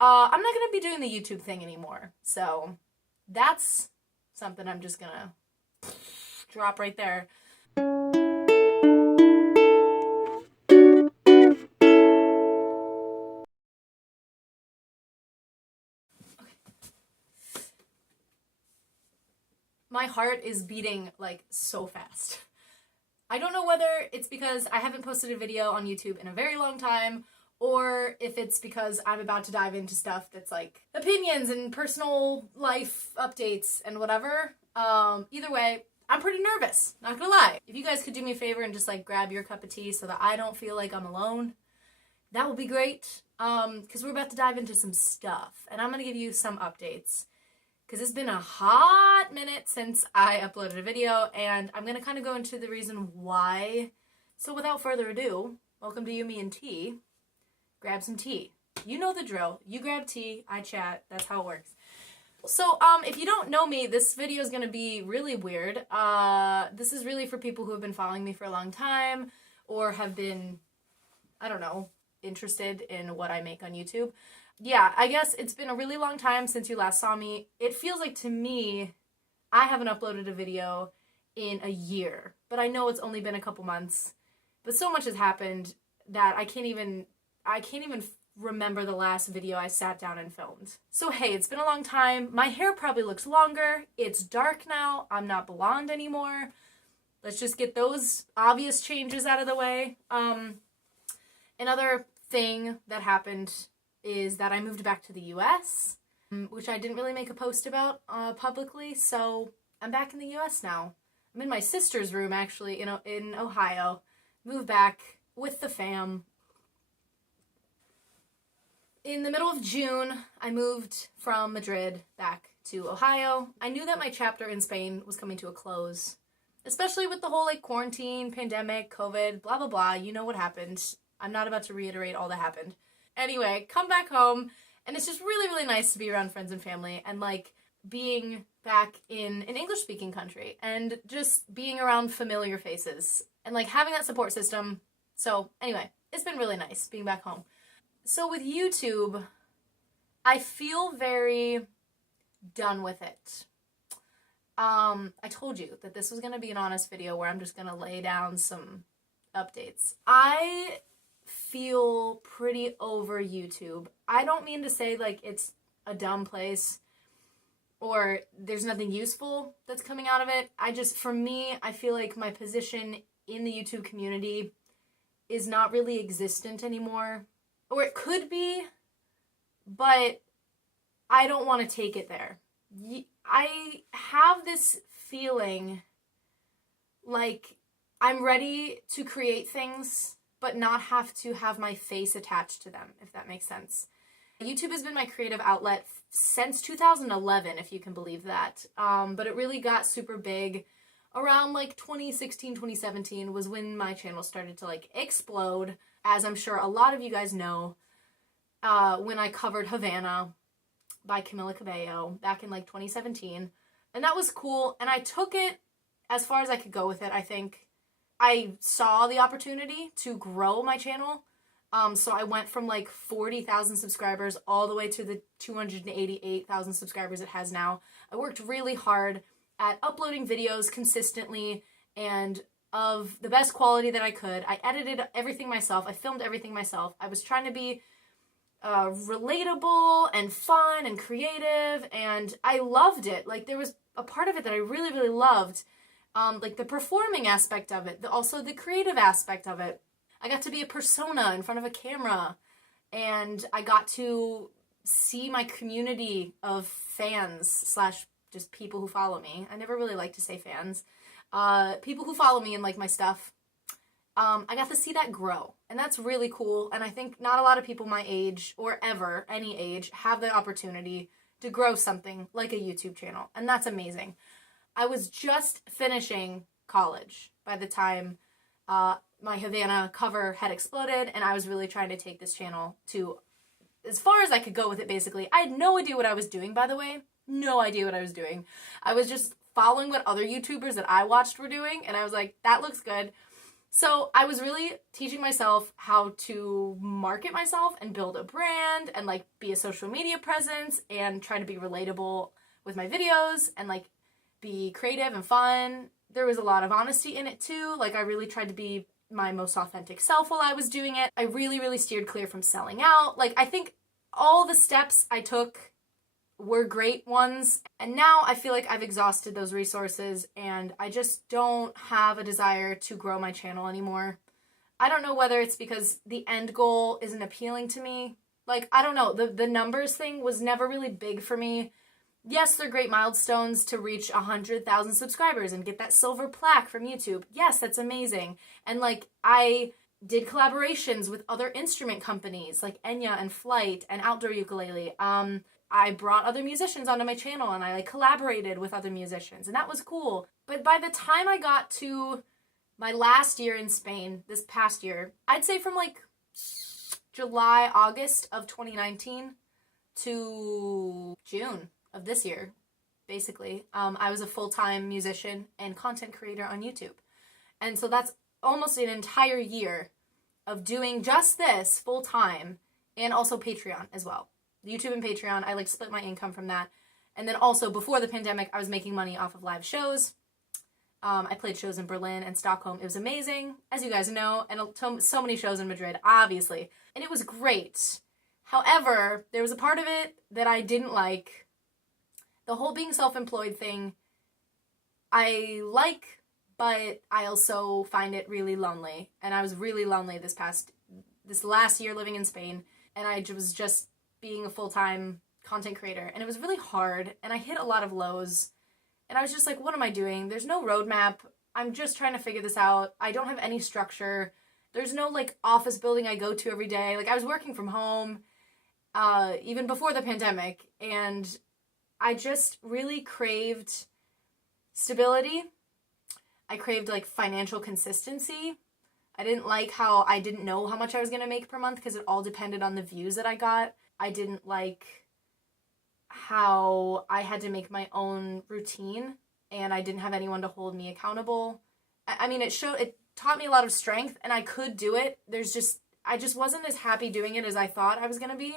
I'm not gonna be doing the YouTube thing anymore. So that's something I'm just gonna drop right there. My heart is beating like so fast. I don't know whether it's because I haven't posted a video on YouTube in a very long time, or if it's because I'm about to dive into stuff that's like opinions and personal life updates and whatever. Either way, I'm pretty nervous, not gonna lie. If you guys could do me a favor and just like grab your cup of tea so that I don't feel like I'm alone, that would be great. Because we're about to dive into some stuff, and I'm gonna give you some updates. Because it's been a hot minute since I uploaded a video, and I'm going to kind of go into the reason why. So without further ado, welcome to You, Me, and Tea. Grab some tea. You know the drill. You grab tea, I chat. That's how it works. So, if you don't know me, this video is going to be really weird. This is really for people who have been following me for a long time, or have been, I don't know, interested in what I make on YouTube. Yeah, I guess it's been a really long time since you last saw me. It feels like to me, I haven't uploaded a video in a year, but I know it's only been a couple months. But so much has happened that I can't even remember the last video I sat down and filmed. So hey, it's been a long time. My hair probably looks longer. It's dark now. I'm not blonde anymore. Let's just get those obvious changes out of the way. Another thing that happened is that I moved back to the US, which I didn't really make a post about publicly, so I'm back in the US now. I'm in my sister's room, actually, in Ohio. Moved back with the fam. In the middle of June, I moved from Madrid back to Ohio. I knew that my chapter in Spain was coming to a close, especially with the whole, quarantine, pandemic, COVID, blah, blah, blah. You know what happened. I'm not about to reiterate all that happened. Anyway, come back home, and it's just really, really nice to be around friends and family, and being back in an English-speaking country, and just being around familiar faces, and having that support system. So anyway, it's been really nice being back home. So with YouTube, I feel very done with it. I told you that this was going to be an honest video where I'm just going to lay down some updates. I feel pretty over YouTube. I don't mean to say it's a dumb place or there's nothing useful that's coming out of it. For me, I feel like my position in the YouTube community is not really existent anymore. Or it could be, but I don't want to take it there. I have this feeling like I'm ready to create things but not have to have my face attached to them, if that makes sense. YouTube has been my creative outlet since 2011, if you can believe that. But it really got super big around 2016, 2017 was when my channel started to explode, as I'm sure a lot of you guys know, when I covered Havana by Camila Cabello back in 2017. And that was cool, and I took it as far as I could go with it, I think. I saw the opportunity to grow my channel, so I went from 40,000 subscribers all the way to the 288,000 subscribers it has now. I worked really hard at uploading videos consistently and of the best quality that I could. I edited everything myself. I filmed everything myself. I was trying to be relatable and fun and creative, and I loved it. There was a part of it that I really, really loved. The performing aspect of it, also the creative aspect of it. I got to be a persona in front of a camera, and I got to see my community of fans / just people who follow me. I never really like to say fans. People who follow me and like my stuff. I got to see that grow, and that's really cool, and I think not a lot of people my age, or ever, any age, have the opportunity to grow something like a YouTube channel, and that's amazing. I was just finishing college by the time my Havana cover had exploded, and I was really trying to take this channel to as far as I could go with it, basically. I had no idea what I was doing, by the way. No idea what I was doing. I was just following what other YouTubers that I watched were doing, and I was like, that looks good. So I was really teaching myself how to market myself and build a brand and like be a social media presence and try to be relatable with my videos and like be creative and fun. There was a lot of honesty in it too. Like I really tried to be my most authentic self while I was doing it. I really, really steered clear from selling out. Like I think all the steps I took were great ones. And now I feel like I've exhausted those resources and I just don't have a desire to grow my channel anymore. I don't know whether it's because the end goal isn't appealing to me. Like, I don't know. The numbers thing was never really big for me. Yes, they're great milestones to reach 100,000 subscribers and get that silver plaque from YouTube. Yes, that's amazing. And like, I did collaborations with other instrument companies like Enya and Flight and Outdoor Ukulele. I brought other musicians onto my channel and I like collaborated with other musicians and that was cool. But by the time I got to my last year in Spain, this past year, I'd say from like July, August of 2019 to June of this year, basically, I was a full-time musician and content creator on YouTube. And so that's almost an entire year of doing just this full-time and also Patreon as well. YouTube and Patreon, I like split my income from that. And then also before the pandemic, I was making money off of live shows. I played shows in Berlin and Stockholm. It was amazing, as you guys know, and so many shows in Madrid, obviously. And it was great. However, there was a part of it that I didn't like. The whole being self-employed thing, I like, but I also find it really lonely. And I was really lonely this last year living in Spain. And I was just being a full-time content creator. And it was really hard. And I hit a lot of lows. And I was just like, what am I doing? There's no roadmap. I'm just trying to figure this out. I don't have any structure. There's no like office building I go to every day. Like I was working from home even before the pandemic. And I just really craved stability. I craved like financial consistency. I didn't like how I didn't know how much I was going to make per month because it all depended on the views that I got. I didn't like how I had to make my own routine and I didn't have anyone to hold me accountable. I mean, it taught me a lot of strength and I could do it. I just wasn't as happy doing it as I thought I was going to be.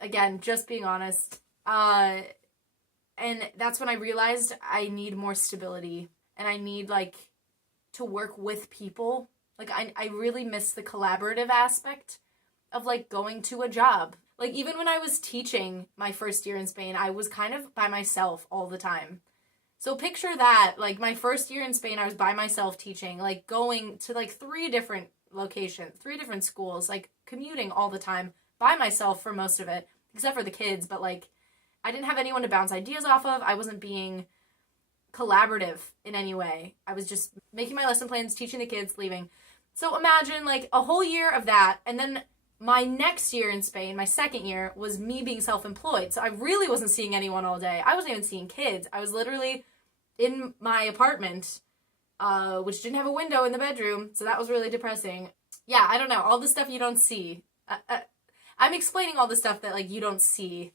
Again, just being honest. And that's when I realized I need more stability and I need like to work with people. Like I really miss the collaborative aspect of like going to a job. Like even when I was teaching my first year in Spain, I was kind of by myself all the time. So picture that, like my first year in Spain, I was by myself teaching, like going to like 3 different locations, 3 different schools, like commuting all the time by myself for most of it, except for the kids. But like I didn't have anyone to bounce ideas off of. I wasn't being collaborative in any way. I was just making my lesson plans, teaching the kids, leaving. So imagine like a whole year of that. And then my next year in Spain, my second year, was me being self-employed. So I really wasn't seeing anyone all day. I wasn't even seeing kids. I was literally in my apartment, which didn't have a window in the bedroom. So that was really depressing. Yeah, I don't know. All the stuff you don't see. I'm explaining all the stuff that like you don't see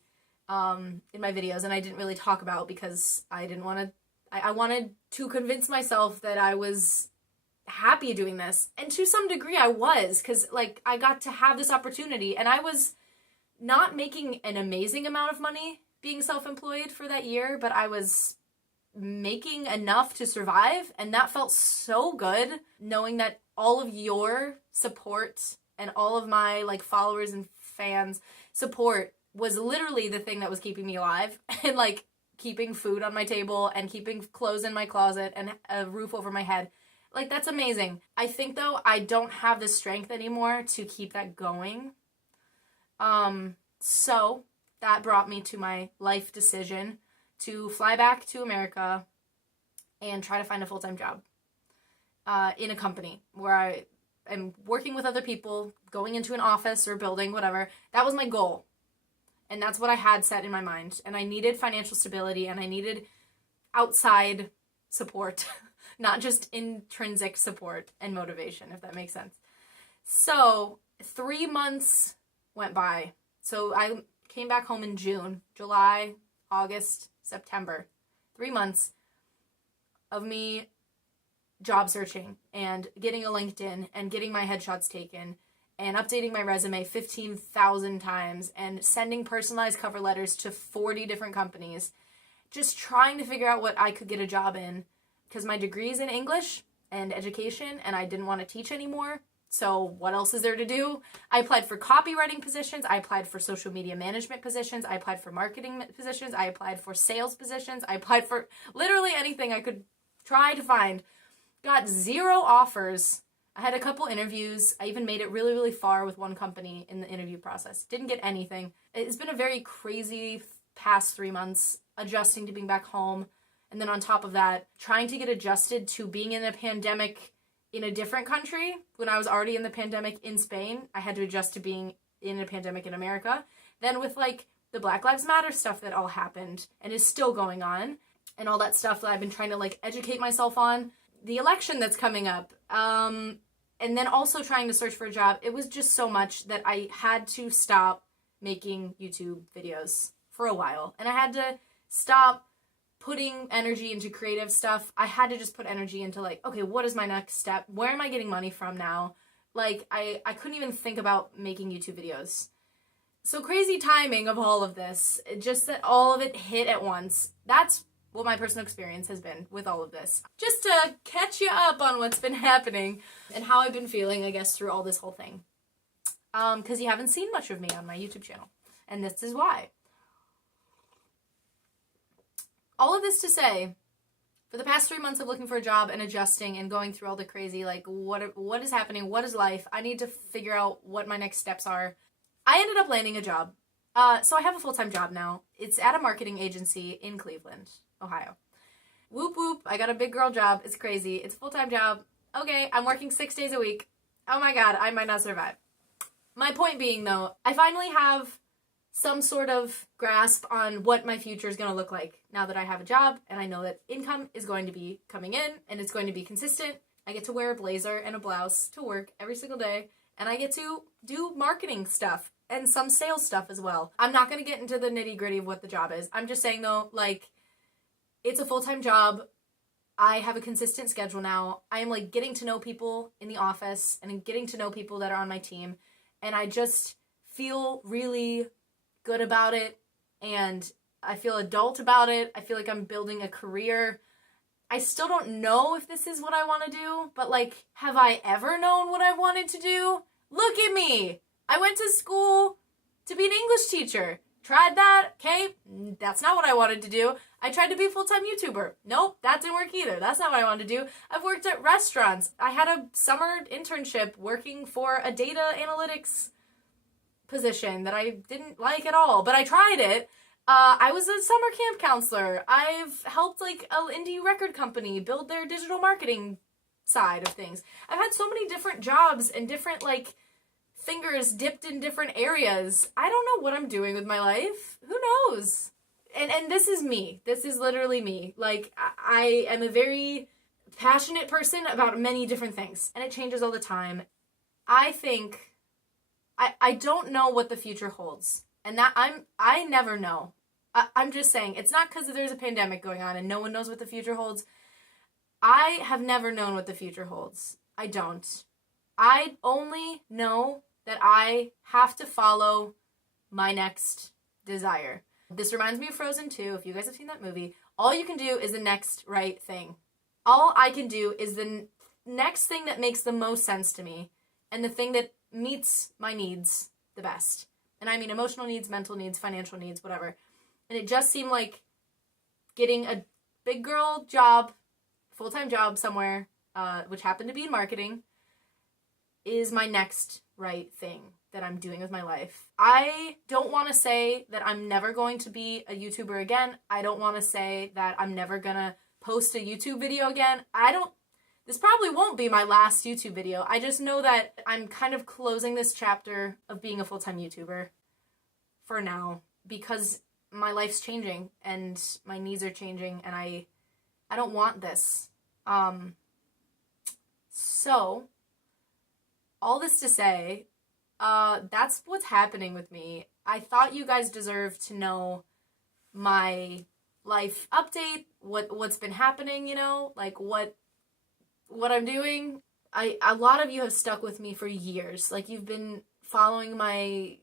in my videos. And I didn't really talk about because I didn't want to. I wanted to convince myself that I was happy doing this, and to some degree I was, because like I got to have this opportunity and I was not making an amazing amount of money being self-employed for that year, but I was making enough to survive, and that felt so good knowing that all of your support and all of my like followers and fans support was literally the thing that was keeping me alive and like keeping food on my table and keeping clothes in my closet and a roof over my head. Like, that's amazing. I think, though, I don't have the strength anymore to keep that going. So that brought me to my life decision to fly back to America and try to find a full-time job in a company where I am working with other people, going into an office or building, whatever. That was my goal. And that's what I had set in my mind. And I needed financial stability and I needed outside support. Not just intrinsic support and motivation, if that makes sense. So 3 months went by. So I came back home in June, July, August, September. 3 months of me job searching and getting a LinkedIn and getting my headshots taken and updating my resume 15,000 times and sending personalized cover letters to 40 different companies, just trying to figure out what I could get a job in, because my degree is in English and education and I didn't want to teach anymore. So what else is there to do? I applied for copywriting positions. I applied for social media management positions. I applied for marketing positions. I applied for sales positions. I applied for literally anything I could try to find. Got 0 offers. I had a couple interviews. I even made it really, really far with one company in the interview process. Didn't get anything. It's been a very crazy past 3 months adjusting to being back home. And then on top of that, trying to get adjusted to being in a pandemic in a different country. When I was already in the pandemic in Spain, I had to adjust to being in a pandemic in America. Then with like the Black Lives Matter stuff that all happened and is still going on, and all that stuff that I've been trying to like educate myself on, the election that's coming up, and then also trying to search for a job. It was just so much that I had to stop making YouTube videos for a while. And I had to stop putting energy into creative stuff. I had to just put energy into like, okay, what is my next step? Where am I getting money from now? Like, I couldn't even think about making YouTube videos. So crazy timing of all of this, just that all of it hit at once. That's what my personal experience has been with all of this. Just to catch you up on what's been happening and how I've been feeling, I guess, through all this whole thing. Because you haven't seen much of me on my YouTube channel. And this is why. All of this to say, for the past 3 months of looking for a job and adjusting and going through all the crazy, like, what is happening? What is life? I need to figure out what my next steps are. I ended up landing a job. So I have a full-time job now. It's at a marketing agency in Cleveland, Ohio. Whoop whoop, I got a big girl job. It's crazy. It's a full-time job. Okay, I'm working 6 days a week. Oh my god, I might not survive. My point being, though, I finally have some sort of grasp on what my future is going to look like now that I have a job and I know that income is going to be coming in and it's going to be consistent. I get to wear a blazer and a blouse to work every single day, and I get to do marketing stuff and some sales stuff as well. I'm not going to get into the nitty-gritty of what the job is. I'm just saying, though, like, it's a full-time job. I have a consistent schedule now. I am, like, getting to know people in the office and getting to know people that are on my team, and I just feel really good about it, and I feel adult about it. I feel like I'm building a career. I still don't know if this is what I want to do, but like, have I ever known what I wanted to do? Look at me! I went to school to be an English teacher. Tried that, okay? That's not what I wanted to do. I tried to be a full-time YouTuber. Nope, that didn't work either. That's not what I wanted to do. I've worked at restaurants. I had a summer internship working for a data analytics position that I didn't like at all, but I tried it. I was a summer camp counselor. I've helped like an indie record company build their digital marketing side of things. I've had so many different jobs and different like fingers dipped in different areas. I don't know what I'm doing with my life. Who knows? And this is me. This is literally me. Like, I am a very passionate person about many different things, and it changes all the time. I think I don't know what the future holds, and that I never know. I'm just saying, it's not because there's a pandemic going on and no one knows what the future holds. I have never known what the future holds. I don't. I only know that I have to follow my next desire. This reminds me of Frozen 2. If you guys have seen that movie, all you can do is the next right thing. All I can do is the next thing that makes the most sense to me, and the thing that meets my needs the best. And I mean emotional needs, mental needs, financial needs, whatever. And it just seemed like getting a big girl job, full-time job somewhere, which happened to be in marketing, is my next right thing that I'm doing with my life. I don't want to say that I'm never going to be a YouTuber again. I don't want to say that I'm never gonna post a YouTube video again. This probably won't be my last YouTube video. I just know that I'm kind of closing this chapter of being a full-time YouTuber for now, because my life's changing and my needs are changing, and I don't want this. So all this to say, that's what's happening with me. I thought you guys deserved to know my life update, what's been happening, you know, like what what I'm doing, a lot of you have stuck with me for years. Like, you've been following my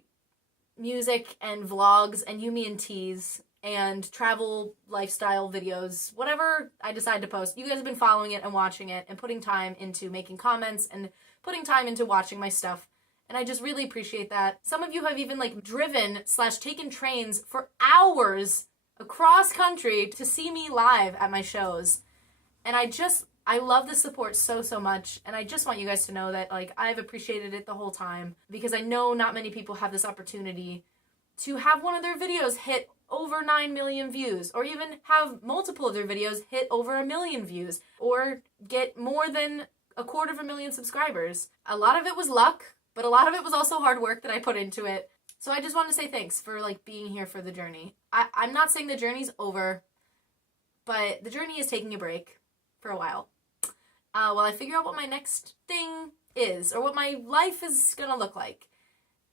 music and vlogs and You, Me, and Teas and travel lifestyle videos, whatever I decide to post. You guys have been following it and watching it and putting time into making comments and putting time into watching my stuff. And I just really appreciate that. Some of you have even like driven / taken trains for hours across country to see me live at my shows. And I love the support so much. And I just want you guys to know that like I've appreciated it the whole time, because I know not many people have this opportunity to have one of their videos hit over 9 million views, or even have multiple of their videos hit over 1 million views, or get more than 250,000 subscribers. A lot of it was luck, but a lot of it was also hard work that I put into it. So I just want to say thanks for like being here for the journey. I'm not saying the journey's over, but the journey is taking a break for a while. While I figure out what my next thing is, or what my life is gonna look like.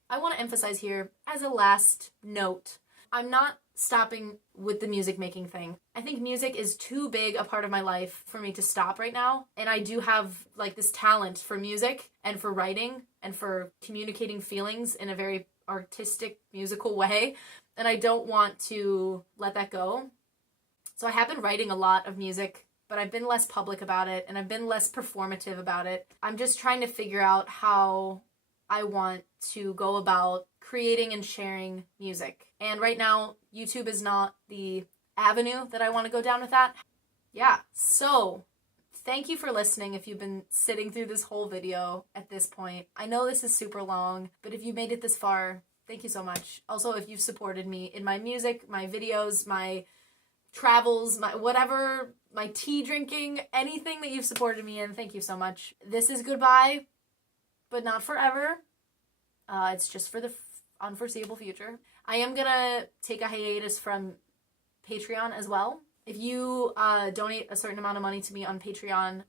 I want to emphasize here, as a last note, I'm not stopping with the music making thing. I think music is too big a part of my life for me to stop right now. And I do have like this talent for music and for writing and for communicating feelings in a very artistic, musical way. And I don't want to let that go. So I have been writing a lot of music, but I've been less public about it and I've been less performative about it. I'm just trying to figure out how I want to go about creating and sharing music. And right now, YouTube is not the avenue that I want to go down with that. Yeah, so thank you for listening if you've been sitting through this whole video at this point. I know this is super long, but if you made it this far, thank you so much. Also, if you've supported me in my music, my videos, my travels, my whatever, my tea drinking, anything that you've supported me in, thank you so much. This is goodbye, but not forever. It's just for the unforeseeable future. I am gonna take a hiatus from Patreon as well. If you donate a certain amount of money to me on Patreon,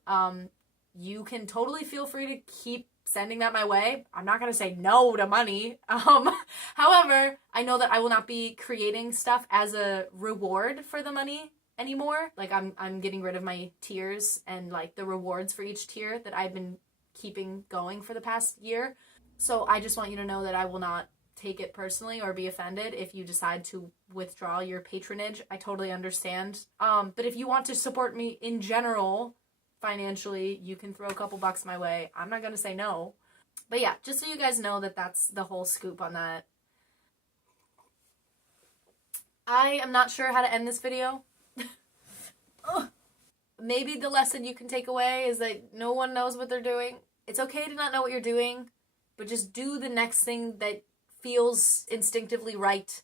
you can totally feel free to keep sending that my way. I'm not gonna say no to money. However, I know that I will not be creating stuff as a reward for the money anymore. Like I'm getting rid of my tiers and like the rewards for each tier that I've been keeping going for the past year. So I just want you to know that I will not take it personally or be offended if you decide to withdraw your patronage. I totally understand. But if you want to support me in general financially, you can throw a couple bucks my way. I'm not going to say no. But yeah, just so you guys know that that's the whole scoop on that. I am not sure how to end this video. Maybe the lesson you can take away is that no one knows what they're doing. It's okay to not know what you're doing, but just do the next thing that feels instinctively right,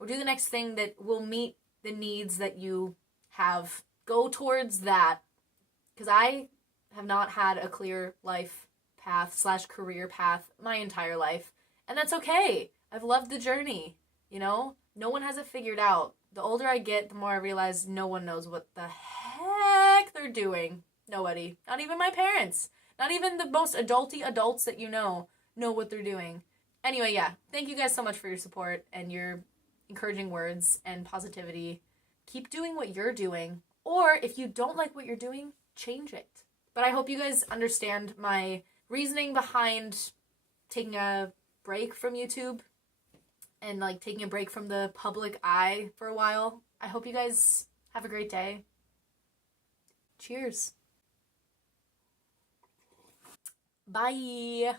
or do the next thing that will meet the needs that you have. Go towards that, because I have not had a clear life path / career path my entire life, and that's okay. I've loved the journey, you know? No one has it figured out. The older I get, the more I realize no one knows what the heck they're doing. Nobody. Not even my parents. Not even the most adulty adults that you know what they're doing. Anyway, yeah, thank you guys so much for your support and your encouraging words and positivity. Keep doing what you're doing. Or if you don't like what you're doing, change it. But I hope you guys understand my reasoning behind taking a break from YouTube and like taking a break from the public eye for a while. I hope you guys have a great day. Cheers. Bye.